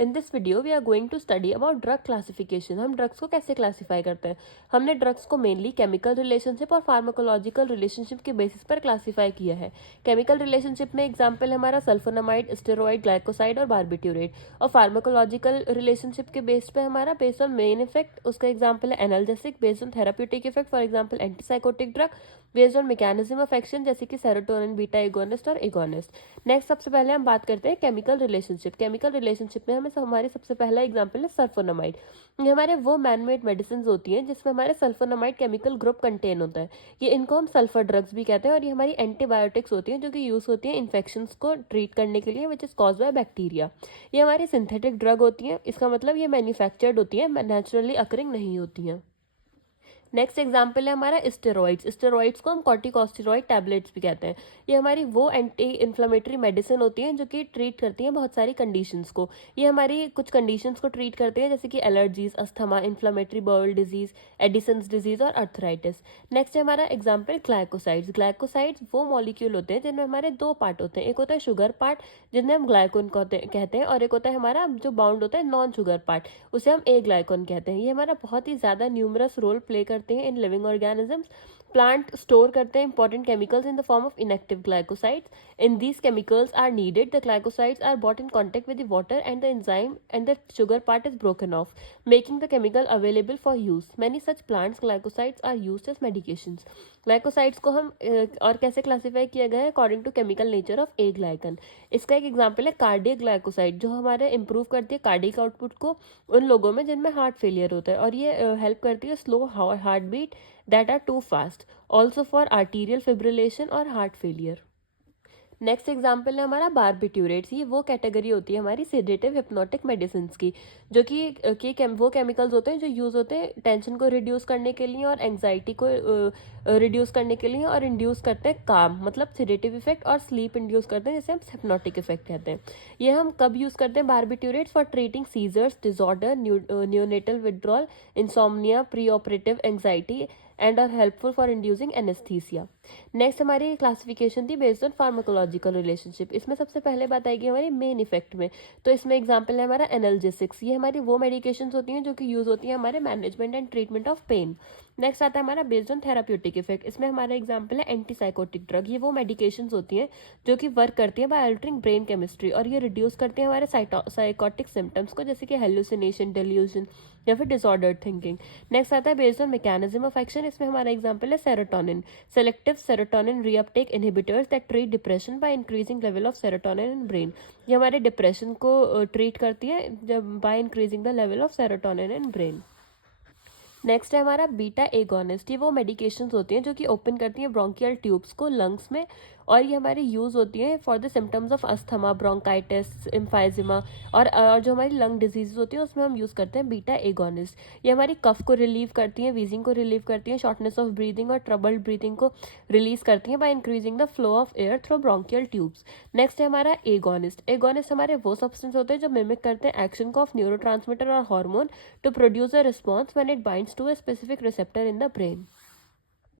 In this video we are going to study about drug classification. हम drugs को कैसे classify करते हैं। हमने ड्रग्स को मेनली केमिकल रिलेशनशिप और फार्माकोलॉजिकल रिलेशनशिप के बेसिस पर क्लासीफाई किया है। केमिकल रिलेशनशिप में एग्जांपल है हमारा सल्फोनामाइड, स्टेरॉइड, ग्लाइकोसाइड और बारबिट्यूरेट। और फार्माकोलॉजिकल रिलेशनशिप के बेस पे हमारा बेस्ड ऑन मेन इफेक्ट, उसका एग्जांपल है analgesic, based on therapeutic effect for example antipsychotic drug, based on mechanism of action जैसे कि सेरोटोनिन, बीटा एगोनिस्ट और एगोनिस्ट। नेक्स्ट सबसे पहले हम बात करते हैं केमिकल रिलेशनशिप। केमिकल रिलेशनशिप में हमें हमारे सबसे पहला एग्जांपल है सल्फोनामाइड। ये हमारे वो मैनमेड मेडिसिन होती हैं जिसमें हमारे सल्फोनामाइड केमिकल ग्रुप कंटेन होता है। ये इनको हम सल्फर ड्रग्स भी कहते हैं और ये हमारी एंटीबायोटिक्स होती हैं जो कि यूज होती हैं इन्फेक्शंस को ट्रीट करने के लिए, which is cause by bacteria. ये हमारी सिंथेटिक ड्रग होती हैं, इसका मतलब ये मैन्युफैक्चर्ड होती है, नेचुरली अकरिंग नहीं होती हैं। नेक्स्ट एग्जाम्पल है हमारा स्टेरॉइड्स। स्टेरॉइड्स को हम कॉर्टिकोस्टेरॉइड टैबलेट्स भी कहते हैं। ये हमारी वो एंटी इन्फ्लेमेटरी मेडिसिन होती हैं जो कि ट्रीट करती हैं बहुत सारी कंडीशंस को। ये हमारी कुछ कंडीशंस को ट्रीट करती हैं जैसे कि allergies, asthma, inflammatory bowel disease, Edison's disease और अर्थराइटिस। नेक्स्ट है हमारा एग्जाम्पल ग्लाइकोसाइड्स। ग्लाइकोसाइड्स वो मॉलिक्यूल होते हैं जिनमें हमारे दो पार्ट होते हैं। एक होता है शुगर पार्ट जिन्हें हम ग्लाइकोन कहते हैं और एक होता है हमारा जो बाउंड होता है नॉन शुगर पार्ट, उसे हम ए ग्लाइकोन कहते हैं। ये हमारा बहुत ही ज्यादा न्यूमरस रोल प्ले करते हैं in living organisms. Plant store करते हैं important chemicals in the form of inactive glycosides. In these chemicals are needed, the glycosides are brought in contact with the water and the enzyme and the sugar part is broken off, making the chemical available for use. Many such plants glycosides are used as medications. Glycosides को हम और कैसे classify किया गया है according to chemical nature of a glycan. इसका एक example है कार्डियक ग्लाइकोसाइड जो हमारे इंप्रूव करती है कार्डियक आउटपुट को उन लोगों में जिनमें हार्ट फेलियर होता है और ये हेल्प करती है slow heart beat that are too fast, also for arterial fibrillation और हार्ट फेलियर। नेक्स्ट एग्जाम्पल है हमारा बारबिट्यूरेट्स। ये वो कैटेगरी होती है हमारी सेडेटिव हिप्नोटिक मेडिसिन की जो कि वो केमिकल्स होते हैं जो यूज़ होते हैं टेंशन को रिड्यूस करने के लिए और एंग्जाइटी को रिड्यूस करने के लिए और इंड्यूस करते हैं काम, मतलब सेडेटिव इफेक्ट, और स्लीप इंड्यूस करते हैं जिसे हम हिप्नोटिक इफेक्ट कहते हैं। ये हम कब यूज़ करते हैं barbiturates? For treating seizures, disorder, neonatal withdrawal, insomnia, pre operative anxiety and are helpful for inducing anaesthesia. Next हमारी क्लासिफिकेशन थी बेस्ड ऑन फार्माकोलॉजिकल रिलेशनशिप। इसमें सबसे पहले बात आएगी हमारी मेन इफेक्ट में। तो इसमें एग्जांपल है हमारा एनाल्जेसिक्स। ये हमारी वो मेडिकेशंस होती हैं जो कि यूज होती हैं हमारे management and treatment of pain. Next आता है हमारा बेस्ड ऑन थेराप्यूटिक इफेक्ट। इसमें हमारा एग्जांपल है एंटीसाइकोटिक ड्रग। ये वो मेडिकेशंस होती हैं जो कि वर्क करती है बाय अल्टरिंग ब्रेन केमिस्ट्री और ये रिड्यूस करती है हमारे साइकोटिक सिम्टम्स को जैसे कि हेलुसिनेशन, डेल्यूजन या फिर डिसऑर्डर्ड थिंकिंग। नेक्स्ट आता है based on mechanism of action. इसमें हमारा एग्जांपल है serotonin, selective serotonin reuptake inhibitors that treat depression by increasing level of serotonin in brain। ये हमारे डिप्रेशन को ट्रीट करती है जब by increasing the level of serotonin in brain. Next है हमारा बीटा एगोनिस्ट। ये वो मेडिकेशंस होती हैं जो कि ओपन करती हैं ब्रोंकियल ट्यूब्स को लंग्स में और ये हमारी यूज़ होती हैं for the symptoms of asthma, bronchitis, emphysema और जो हमारी लंग डिजीज होती है उसमें हम यूज़ करते हैं बीटा एगोनिस्ट। ये हमारी कफ को रिलीव करती हैं, वीजिंग को रिलीव करती हैं, शॉर्टनेस ऑफ ब्रीदिंग और ट्रबल्ड ब्रीदिंग को रिलीज करती हैं by increasing the flow of air through bronchial tubes. Next है हमारा एगोनिस्ट। एगोनिस्ट हमारे वो सब्सटेंस होते हैं जो मिमिक करते हैं एक्शन को ऑफ न्यूरोट्रांसमीटर और hormone to produce a response when it binds to a specific receptor in the brain।